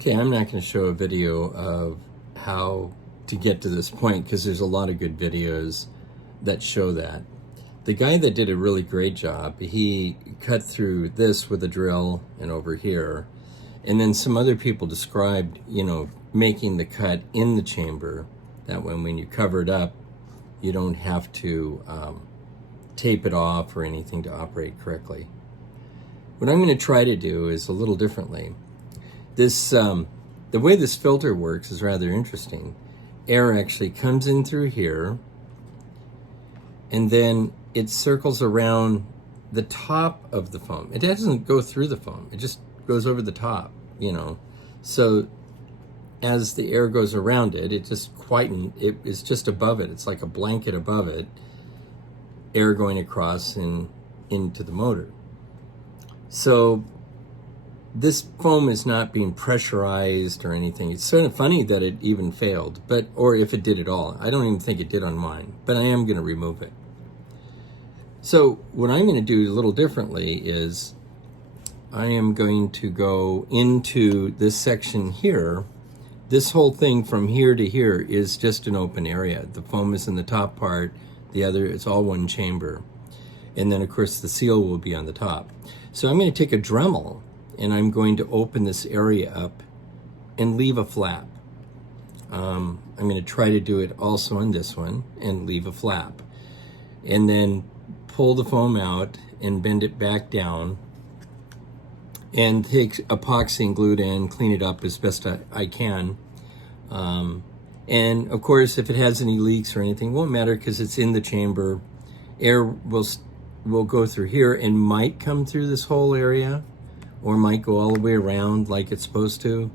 Okay, I'm not going to show a video of how to get to this point because there's a lot of good videos that show that. The guy that did a really great job, he cut through this with a drill and over here. And then some other people described, making the cut in the chamber. That when you cover it up, you don't have to tape it off or anything to operate correctly. What I'm going to try to do is a little differently. This, the way this filter works is rather interesting. Air actually comes in through here, and then it circles around the top of the foam. It doesn't go through the foam. It just goes over the top, So as the air goes around it, it is just above it. It's like a blanket above it, air going across and into the motor. So this foam is not being pressurized or anything. It's sort of funny that it even failed, or if it did at all. I don't even think it did on mine, but I am going to remove it. So what I'm going to do a little differently is I am going to go into this section here. This whole thing from here to here is just an open area. The foam is in the top part, the other, it's all one chamber. And then of course the seal will be on the top. So I'm going to take a Dremel and I'm going to open this area up and leave a flap. I'm going to try to do it also on this one and leave a flap. And then pull the foam out and bend it back down and take epoxy and glue it in, clean it up as best I can. And of course, if it has any leaks or anything, it won't matter because it's in the chamber. Air will go through here and might come through this whole area, or might go all the way around like it's supposed to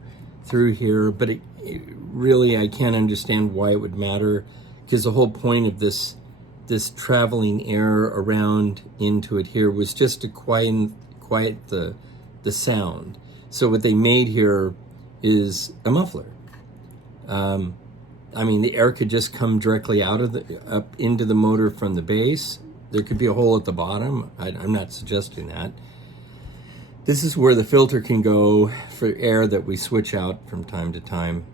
through here. But really, I can't understand why it would matter, because the whole point of this traveling air around into it here was just to quiet the sound. So what they made here is a muffler. I mean, the air could just come directly up into the motor from the base. There could be a hole at the bottom. I'm not suggesting that. This is where the filter can go for air that we switch out from time to time.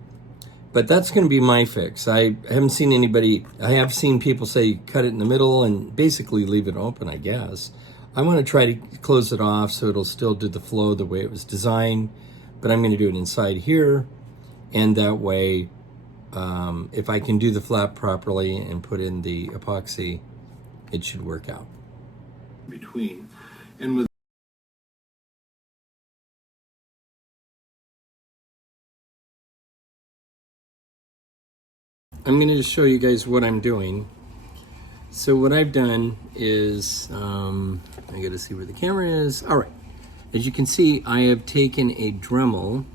But that's going to be my fix. I haven't seen anybody, I have seen people say cut it in the middle and basically leave it open, I guess. I want to try to close it off so it'll still do the flow the way it was designed, but I'm going to do it inside here, and that way, if I can do the flap properly and put in the epoxy, it should work out. Between. And with I'm going to just show you guys what I'm doing. So what I've done is, I got to see where the camera is. All right. As you can see, I have taken a Dremel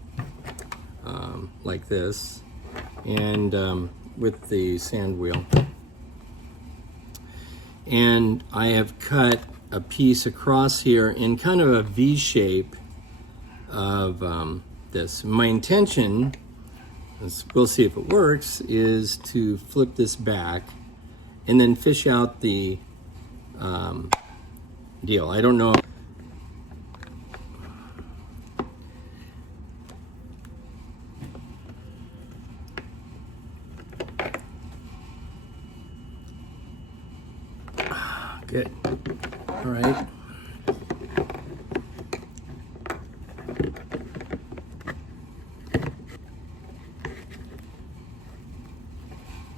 like this, and with the sand wheel, and I have cut a piece across here in kind of a V shape of this. My intention, we'll see if it works, is to flip this back and then fish out the deal. I don't know. Good. All right.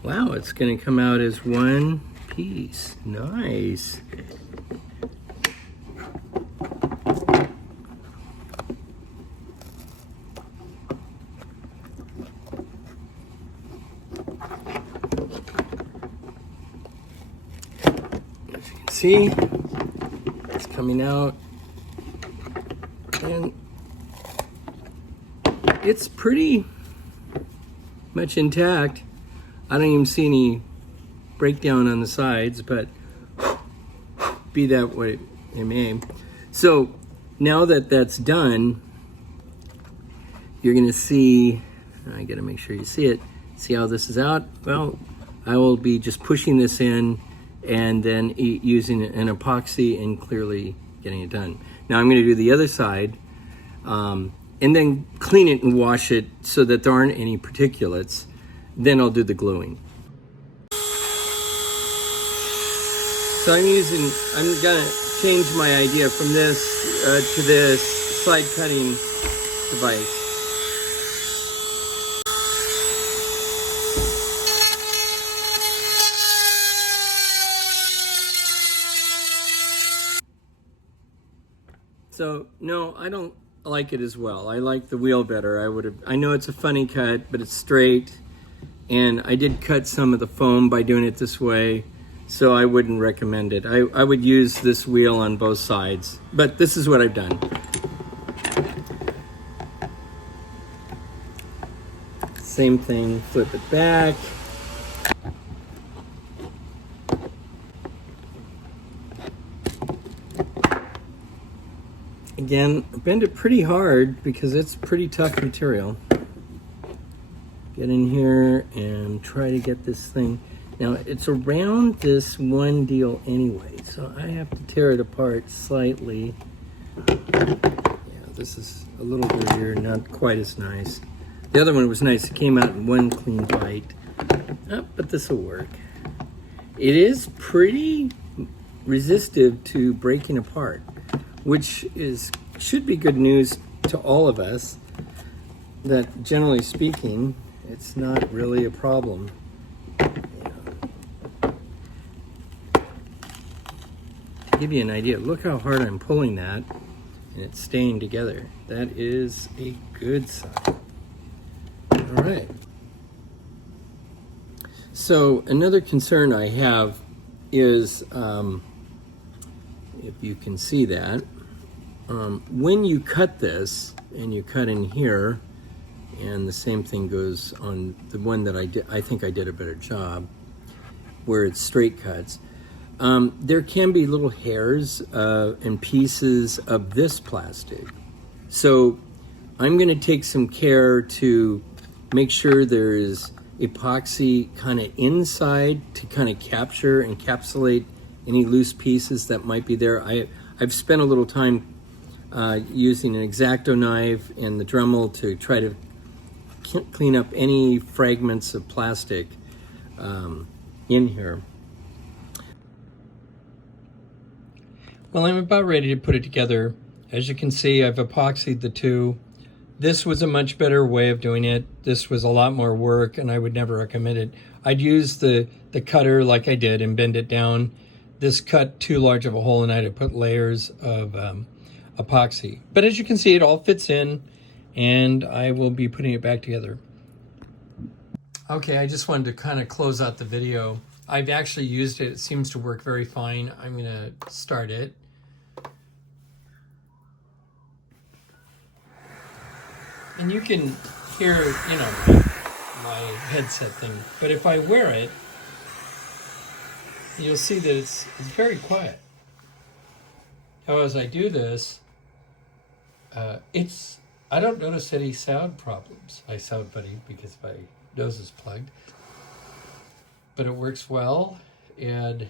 Wow, it's going to come out as one piece. Nice. As you can see, it's coming out, and it's pretty much intact. I don't even see any breakdown on the sides, but be that what it may. So now that that's done, you're gonna see, I gotta make sure you see it. See how this is out? Well, I will be just pushing this in and then using an epoxy and clearly getting it done. Now I'm gonna do the other side. and then clean it and wash it so that there aren't any particulates. Then I'll do the gluing. So I'm gonna change my idea from this to this slide cutting device. So no, I don't like it as well. I like the wheel better. I know it's a funny cut, but it's straight, and I did cut some of the foam by doing it this way, so I wouldn't recommend it. I would use this wheel on both sides, but this is what I've done. Same thing, flip it back. Again, bend it pretty hard because it's pretty tough material. Get in here and try to get this thing. Now, it's around this one deal anyway, so I have to tear it apart slightly. Yeah, this is a little dirtier, not quite as nice. The other one was nice. It came out in one clean bite. Oh, but this will work. It is pretty resistive to breaking apart, which should be good news to all of us, that generally speaking, it's not really a problem. To give you an idea, look how hard I'm pulling that, and it's staying together. That is a good sign. All right. So another concern I have is, if you can see that, when you cut this, and you cut in here, and the same thing goes on the one that I think I did a better job, where it's straight cuts, there can be little hairs and pieces of this plastic. So I'm going to take some care to make sure there is epoxy kind of inside to kind of capture and encapsulate any loose pieces that might be there. I've spent a little time using an X-Acto knife and the Dremel to try to clean up any fragments of plastic in here. Well, I'm about ready to put it together. As you can see, I've epoxied the two. This was a much better way of doing it. This was a lot more work, and I would never recommend it. I'd use the cutter like I did and bend it down. This cut too large of a hole, and I had to put layers of epoxy. But as you can see, it all fits in, and I will be putting it back together. Okay, I just wanted to kind of close out the video. I've actually used it. It seems to work very fine. I'm going to start it. And you can hear, my headset thing. But if I wear it, you'll see that it's very quiet. Now, as I do this, I don't notice any sound problems. I sound funny because my nose is plugged. But it works well, and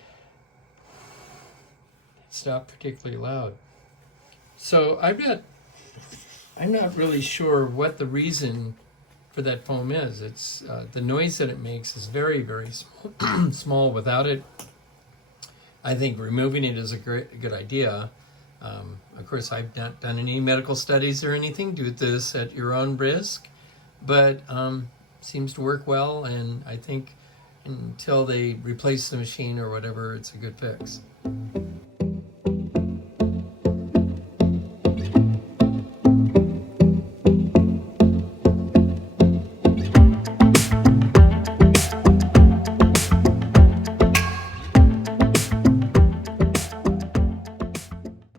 it's not particularly loud. So I'm not really sure what the reason for that foam is. It's the noise that it makes is very, very small without it. I think removing it is a good idea. Of course, I've not done any medical studies or anything. Do this at your own risk, but seems to work well, and I think until they replace the machine or whatever, it's a good fix.